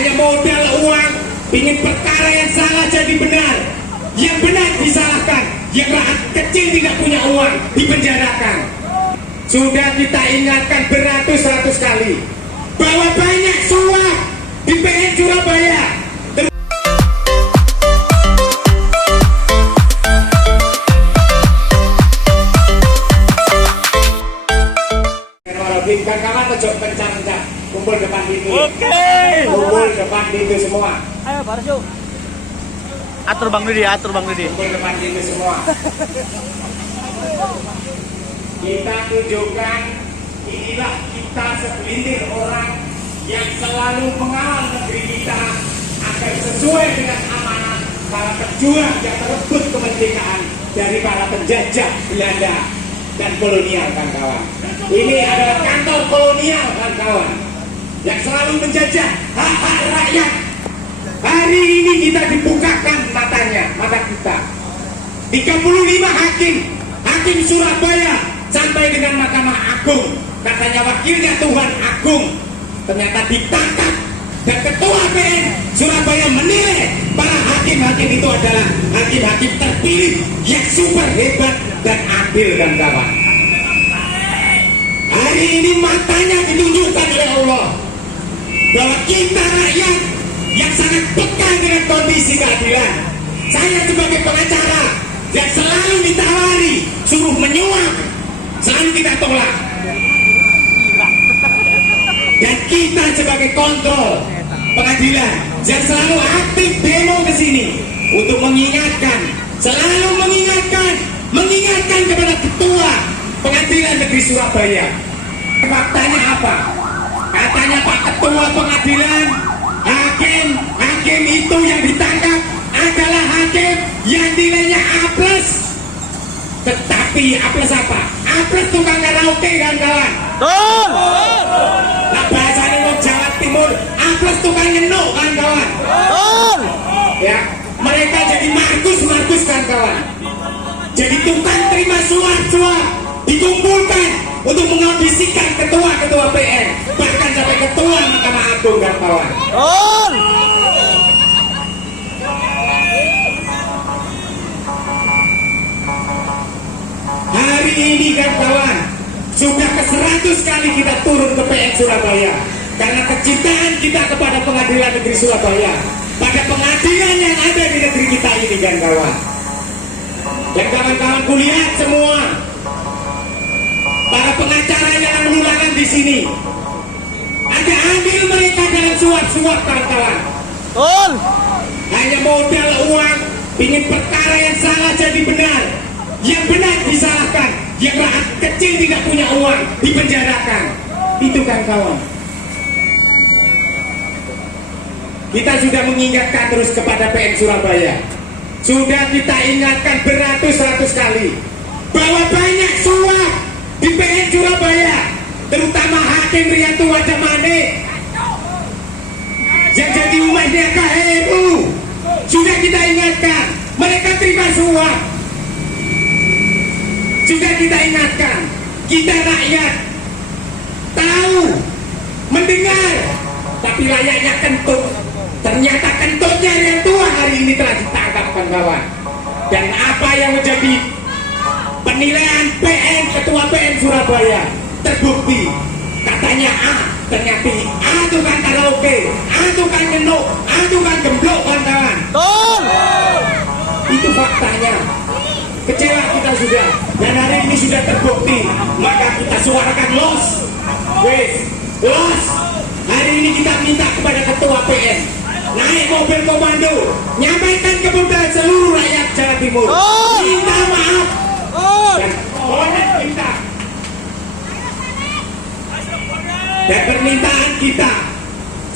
hanya modal uang, ingin perkara yang salah jadi benar, yang benar disalahkan, yang rakyat kecil tidak punya uang dipenjarakan. Sudah kita ingatkan beratus-ratus kali bahwa banyak suap di PN Surabaya. Kawan-kawan kejok kencang-kencang, kumpul depan pintu. Oke. Kumpul depan pintu semua. Ayo baris yuk. Atur Bang Didi, atur Bang Didi. Kumpul depan pintu semua. Kita tunjukkan inilah kita segelintir orang yang selalu mengawal negeri kita agar sesuai dengan amanah para pejuang yang merebut kemerdekaan dari para penjajah Belanda dan kolonial, kawan-kawan. Ini adalah kantor kolonial, kawan-kawan, yang selalu menjajah hak-hak rakyat. Hari ini kita dibukakan mata kita. 35 hakim Surabaya sampai dengan Mahkamah Agung, katanya wakilnya Tuhan Agung, ternyata ditangkap. Dan Ketua PN Surabaya menilai para hakim-hakim itu adalah hakim-hakim terpilih yang super hebat dan adil, kawan-kawan. Hari ini matanya ditunjukkan oleh Allah bahwa kita rakyat yang sangat peka dengan kondisi keadilan. Saya sebagai pengacara yang selalu ditawari suruh menyuap, selalu kita tolak. Dan kita sebagai kontrol pengadilan yang selalu aktif demo ke sini untuk mengingatkan, selalu mengingatkan kepada Ketua Pengadilan Negeri Surabaya. Faktanya apa? Katanya Pak Ketua Pengadilan, hakim itu yang ditangkap adalah hakim yang nilainya A+. Tetapi A+ apa? A+ tukang karaoke, kawan-kawan. Nah, bahasanya mau Jawa Timur, A+ tukang nyenuk, kawan-kawan. Ya, mereka jadi markus, kawan-kawan. Jadi tukang terima suap dikumpulkan untuk mengondisikan ketua PN, bahkan sampai ketua Mahkamah Agung, kawan-kawan. Hari ini, kawan, sudah ke-100 kali kita turun ke PN Surabaya karena kecintaan kita kepada Pengadilan Negeri Surabaya, pada pengadilan yang ada di negeri kita ini, kawan. Dan kawan-kawan kulihat semua para pengacara yang lululangan di sini, ada andil mereka dalam suap-suap, kawan-kawan. Hanya modal uang, ingin perkara yang salah jadi benar, yang benar disalahkan, yang rakyat kecil tidak punya uang dipenjarakan. Itu, kawan-kawan. Kita sudah mengingatkan terus kepada PN Surabaya. Sudah kita ingatkan beratus-ratus kali bahwa banyak suap di PN Surabaya, terutama Hakim Rianto Wadamane yang jadi umatnya KHRU. Sudah kita ingatkan, mereka terima suap. Sudah kita ingatkan, kita rakyat tahu, mendengar, tapi layaknya kentut. Ternyata kentutnya Rianto hari ini telah ditangkap, kawan-kawan. Dan apa yang menjadi penilaian PN, Ketua PN Surabaya, terbukti. Katanya A, ternyata A tukang karaoke, A tukang nyenuk, A tukang gemblok, kawan-kawan. Itu faktanya. Kecewa kita sudah, dan hari ini sudah terbukti. Maka kita suarakan los. Los. Hari ini kita minta kepada Ketua PN naik mobil komando, nyampaikan kepada seluruh rakyat Jawa Timur, minta maaf. Dan minta dan permintaan kita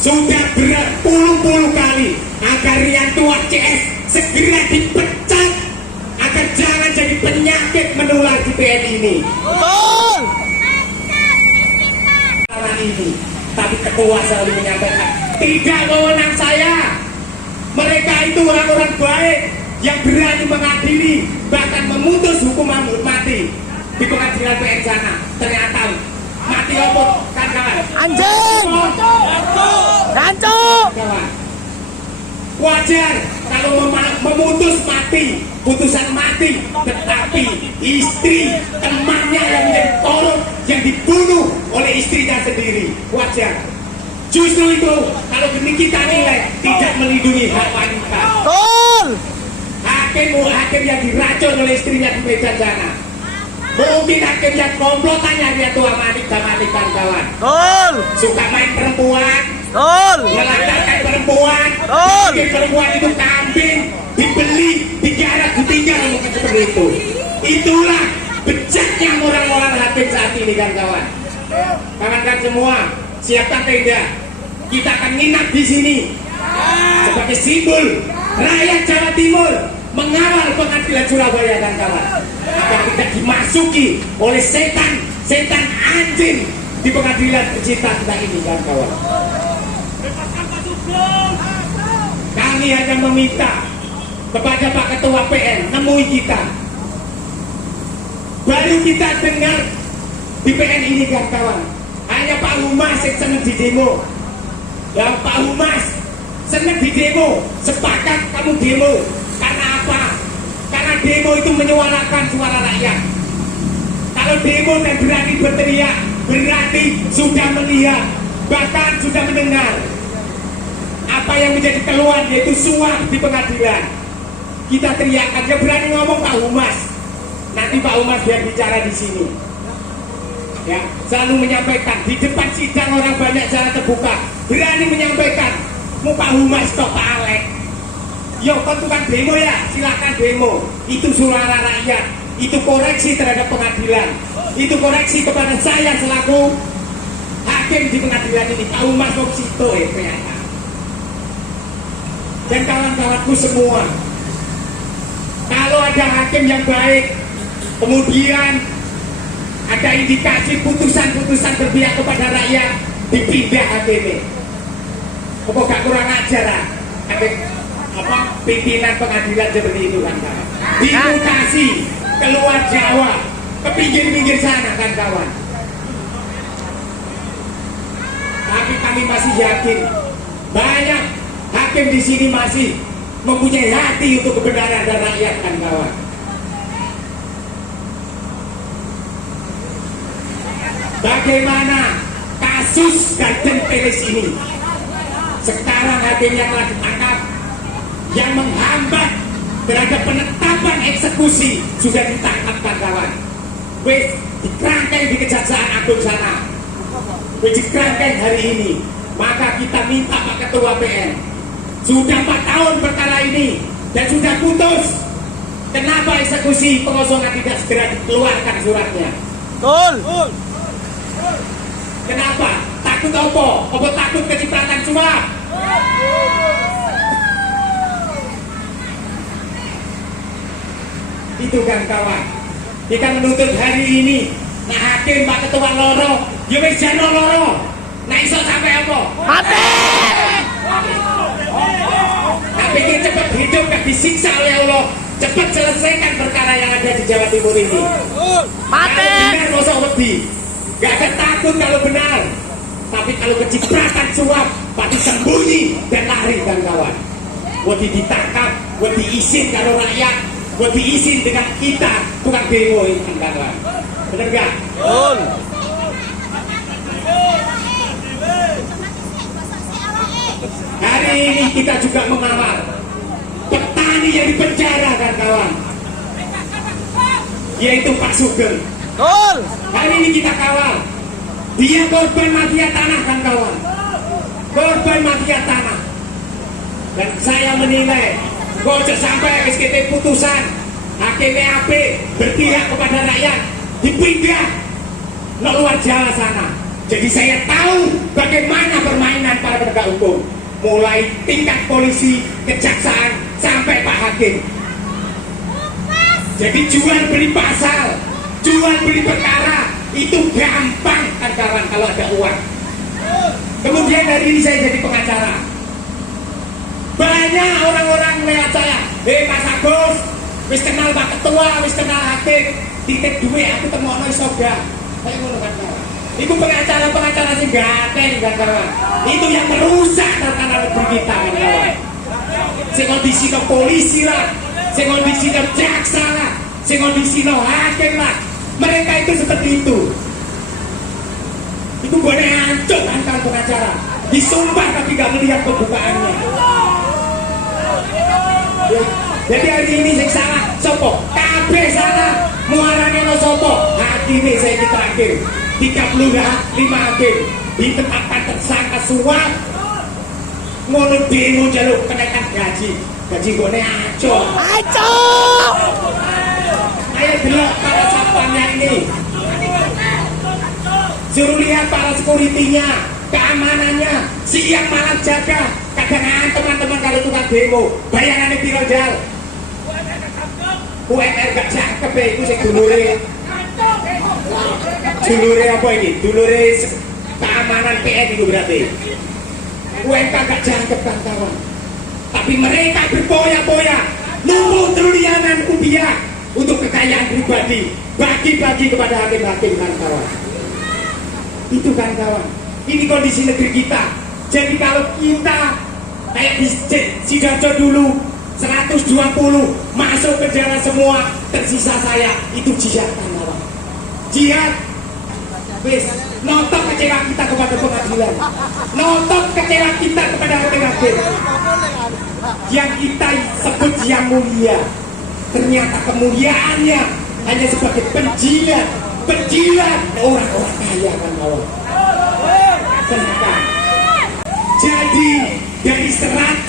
sudah berpuluh-puluh kali agar Rianto CS segera dipecat, agar jangan jadi penyakit menular di PN ini. Tapi ketua selalu menyampaikan, tidak wewenang saya. Mereka itu orang-orang baik yang berani mengadili, bahkan memutus hukuman mati di pengadilan PN sana. Ternyata mati apa, kawan-kawan? Anjing! Rancuk. Kawan. Wajar kalau memutus mati, putusan mati, tetapi istri temannya yang menjadi korup, yang dibunuh oleh istrinya sendiri, wajar. Justru itu kalau kita nilai tidak melindungi hak wanita. Betul. Hakim yang diracun oleh istrinya di Medan sana. Mungkin hakim yang komplotannya dia tua manik kawan. Betul. Suka main perempuan, Betul. melantarkan perempuan, Betul. bikin perempuan itu kambing, dibeli, digarap, ditinggal, mungkin seperti itu. Itulah bejatnya orang-orang hakim saat ini kan kawan. Kawan-kawan semua, siapkan tenda. Kita akan nginap di sini sebagai simbol rakyat Jawa Timur mengawal pengadilan Surabaya dan kawan, agar tidak dimasuki oleh setan anjing di pengadilan tercinta kita ini kan kawan. Kami hanya meminta kepada Pak Ketua PN nemui kita. Baru kita dengar di PN ini kan kawan, hanya Pak Humas yang senang di demo. Ya Pak Humas senang di demo, sepakat kamu demo. Karena apa? Karena demo itu menyuarakan suara rakyat. Kalau demo dan berani berteriak, berarti sudah melihat, bahkan sudah mendengar apa yang menjadi keluhan, yaitu suap di pengadilan. Kita teriak aja, berani ngomong Pak Humas. Nanti Pak Humas biar bicara di sini. Ya, selalu menyampaikan di depan sidang orang banyak secara terbuka, berani menyampaikan, mau Pak Humas kok Pak Alek. Yo, kau tukang demo ya, silakan demo. Itu suara rakyat, itu koreksi terhadap pengadilan, itu koreksi kepada saya selaku hakim di pengadilan ini. Pak Humas kok situ ya, dan kawan-kawanku semua. Kalau ada hakim yang baik, kemudian ada indikasi putusan-putusan berpihak kepada rakyat, dipindah hakimnya. Apa gak kurang ajar apa pimpinan pengadilan seperti itu kan kawan? Dimutasi keluar Jawa, ke pinggir-pinggir sana kan kawan. Tapi kami masih yakin banyak hakim di sini masih mempunyai hati untuk kebenaran dan rakyat kan kawan. Bagaimana kasus Garden Palace ini? Sekarang hakim yang telah ditangkap, yang menghambat terhadap penetapan eksekusi sudah ditangkap kawan. Wes dikerangkeng di Kejaksaan Agung sana. Wes dikerangkeng hari ini. Maka kita minta Pak Ketua PN, sudah 4 tahun perkara ini dan sudah putus. Kenapa eksekusi pengosongan tidak segera dikeluarkan suratnya? Betul. Kenapa? Takut apa? Apa takut kecipratan suap? Itu kan kawan. Kita menuntut hari ini. Nah hakim Pak Ketua loro, ya wis jano loro. Nah iso sampai apa? Mati. Nah pikir cepat hidup gak disiksa oleh Allah. Cepat selesaikan perkara yang ada di Jawa Timur ini. Mati. Kalau benar masa wedi. Gak akan takut kalau benar. Tapi kalau kecipratan suap, pasti sembunyi dan lari kan kawan. Wedi ditangkap, wedi izin kalau rakyat, wedi izin dengan kita, bukan demo ini kan kawan. Benar gak? Betul. Hari ini kita juga mengawal petani yang dipenjara kan kawan, yaitu Pak Sugeng. Betul. Hari ini kita kawal. Dia korban mafia tanah kan kawan. Korban mafia tanah. Dan saya menilai, kok sampai SKT putusan hakim AP berpihak kepada rakyat, dipindah ke luar Jawa sana. Jadi saya tahu bagaimana permainan para penegak hukum, mulai tingkat polisi, kejaksaan, sampai Pak Hakim. Jadi jual beli pasal, jual beli perkara itu gampang kan kawan kalau ada uang. Kemudian hari ini saya jadi pengacara. Banyak orang-orang lewat saya, Mas Agus, wis kenal Pak Ketua, wis kenal hakim, titik duit aku temono iso gak. Saya ngono kan kawan. Itu pengacara-pengacara sing gaten kawan. Itu yang merusak tatanan negeri kita kawan. Sing kondisino polisi lah, sing kondisino jaksa lah, sing kondisino hakim lah. Mereka itu seperti itu. Itu boleh hancur antar pengacara. Disumpah tapi gak melihat pembukaannya. Ya. Jadi hari ini yang salah sopo, kabeh salah. Muarane no sopo, hakime saya terakhir 35 hakim ditetapkan tersangka suap. Ngono demo jaluk kenaikan gaji gone aco. Ayo delok para satpamnya ini. Suruh lihat para sekuritinya, keamanannya, siang malam jaga. Kadang teman-teman kalau tukang demo, bayangannya piro jal. UMR gak cakep ya, itu sih dulure apa ini? Dulure keamanan PN itu berarti. UMK gak cakep kan kawan. Tapi mereka berpoya-poya, numpuk triliunan rupiah untuk kekayaan pribadi, bagi-bagi kepada hakim-hakim kan kawan. Itu kan kawan. Ini kondisi negeri kita. Jadi kalau kita kayak di Sidoarjo dulu 120 masuk ke penjara semua, tersisa saya, itu jihad kan kawan. Jihad. Wis, nonton kecewa kita kepada pengadilan, nonton kecewa kita kepada hakim-hakim yang kita sebut yang mulia. Ternyata kemuliaannya hanya sebagai penjilat orang-orang kaya kan kawan. Kenapa? Jadi dari 100%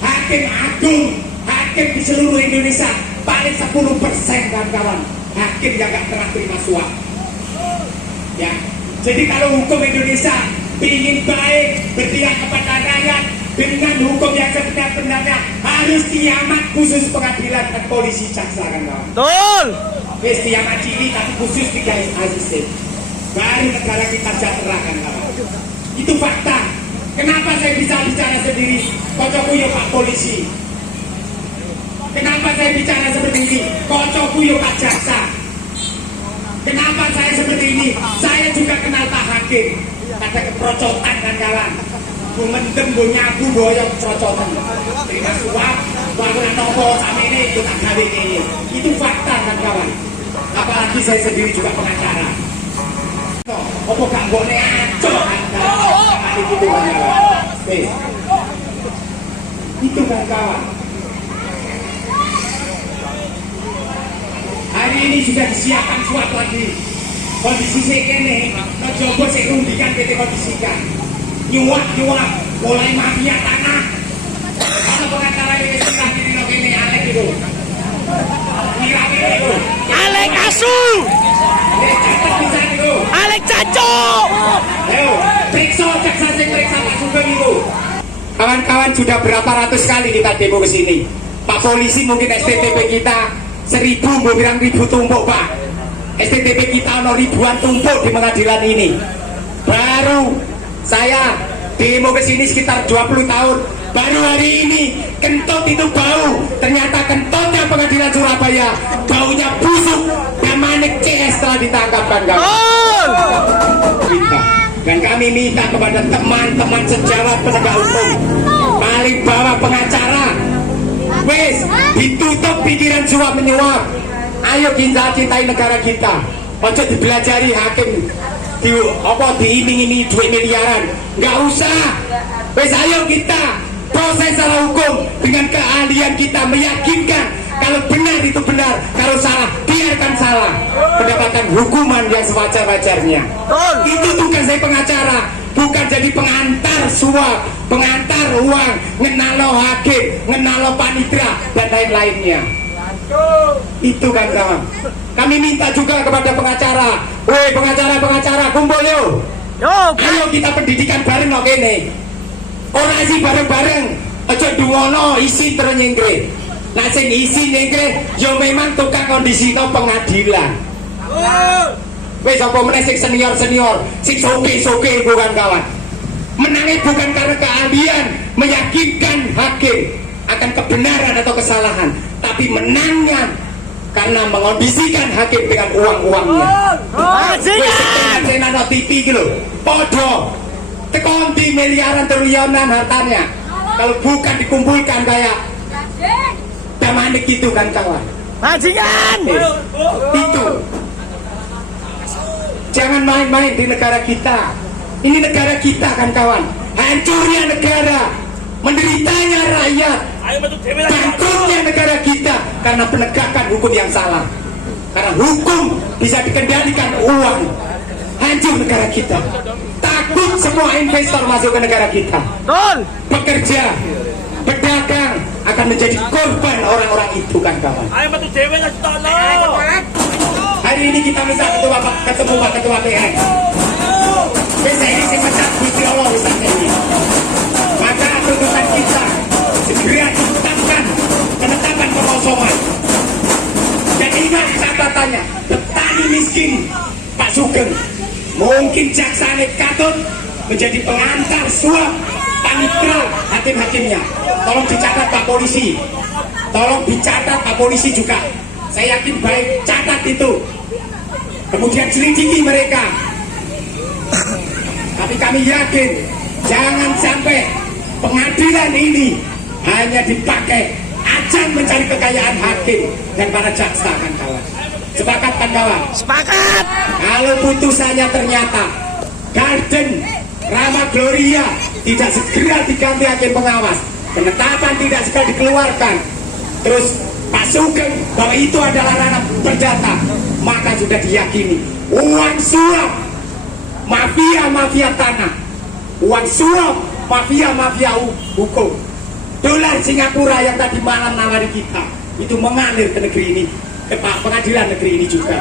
hakim agung, hakim di seluruh Indonesia, paling 10% kan kawan hakim yang gak pernah terima suap. Ya, jadi kalau hukum Indonesia ingin baik, berpihak kepada rakyat dengan hukum yang sebenar-benarnya, harus kiamat khusus pengadilan dan polisi jaksa kan kawan. Betul. Wis kiamat cilik tapi khusus di guys Aziz. Baru negara kita sejahtera kan kawan. Itu fakta. Kenapa saya bisa bicara sendiri? Kocokku ya Pak Polisi. Kenapa saya bicara seperti ini? Kocokku ya Pak Jaksa. Kenapa saya seperti ini? Saya juga kenal Pak Hakim. Ada keprocotan kan kawan. Bu mendem, bu nyabu, boyok keprocotan. Terima suap, bangunan nopo sama ini itu tak gawe ini. Itu fakta kan kawan. Apalagi saya sendiri juga pengacara. Apa gak boleh aco kan kawan. Itu kan kawan. Itu kan kawan. Hari ini sudah disiapkan suap lagi. Kondisi sekene, coba saya rundikan PT kondisikan. Nyuap, mulai mafia tanah. Kalau pengacara ini istilah diri lo kene, Alek itu. Mira-mira itu. Alek asu. Catat bisa itu. Alek caco. Ayo, periksa jaksa sing periksa Pak Sugeng itu. Kawan-kawan sudah berapa ratus kali kita demo ke sini. Pak Polisi mungkin STTP kita 1000, gue bilang 1000 tumpuk Pak. STTP kita ada ribuan tumpuk di pengadilan ini. Baru saya demo ke sini sekitar 20 tahun. Baru hari ini kentut itu bau. Ternyata kentutnya pengadilan Surabaya baunya busuk dan manik CS telah ditangkap kan kawan. Dan kami minta kepada teman-teman sejawat penegak hukum paling bawah pengacara, wes ditutup pikiran suap menyuap. Ayo kita cintai negara kita. Ojo dibelajari hakim diiming-imingi duit miliaran. Nggak usah. Wes ayo kita proses secara hukum dengan keahlian kita, meyakinkan kalau benar itu benar, kalau salah biarkan salah, mendapatkan hukuman yang sewajar-wajarnya. Itu tugas saya pengacara, bukan jadi pengantar suap, pengantar uang, ngenalo hakim, ngenalo panitera dan lain-lainnya. Itu kan kawan. Kami minta juga kepada pengacara, woi pengacara kumpul yo. Ayo kita pendidikan bareng kok kene. Orasi bareng-bareng, aja dungono isi terus nyengkre. Nah sing isi nyengkre yo memang tukang kondisino pengadilan. Wis apa meneh sing senior-senior, sing soge-soge iku kan kawan. Menangnya bukan karena keahlian meyakinkan hakim akan kebenaran atau kesalahan, tapi menangnya karena mengondisikan hakim dengan uang-uangnya. Bajingan. Saya nonton TV gitu, podo, tekonti miliaran triliunan hartanya. Kalau bukan dikumpulkan kayak Damanik gitu kan kawan. Bajingan. Itu. Jangan main-main di negara kita. Ini negara kita kan kawan. Hancurnya negara, menderitanya rakyat, bangkrutnya negara kita karena penegakan hukum yang salah. Karena hukum bisa dikendalikan uang. Hancur negara kita. Takut semua investor masuk ke negara kita. Betul. Pekerja, pedagang akan menjadi korban orang-orang itu kan kawan. Hari ini kita minta ketemu Pak Ketua PN. Bisa ini saya pecat Gusti Allah misalnya ini. Maka tuntutan kita segera ditetapkan penetapan pengosongan. Dan ingat catatannya, petani miskin Pak Sugeng, mungkin jaksa Katut menjadi pengantar suap panitra hakim-hakimnya. Tolong dicatat Pak Polisi. Tolong dicatat Pak Polisi juga. Saya yakin baik, catat itu. Kemudian selidiki mereka. Tapi kami yakin jangan sampai pengadilan ini hanya dipakai ajang mencari kekayaan hakim dan para jaksa kan kawan. Sepakat kan kawan? Sepakat. Kalau putusannya ternyata Garden Rama Gloria tidak segera diganti hakim pengawas, penetapan tidak segera dikeluarkan, terus Pak Sugeng bahwa itu adalah ranah perdata, maka sudah diyakini uang suap mafia tanah, uang suap mafia hukum, dolar Singapura yang tadi malam nawari kita itu mengalir ke negeri ini, ke pengadilan negeri ini juga.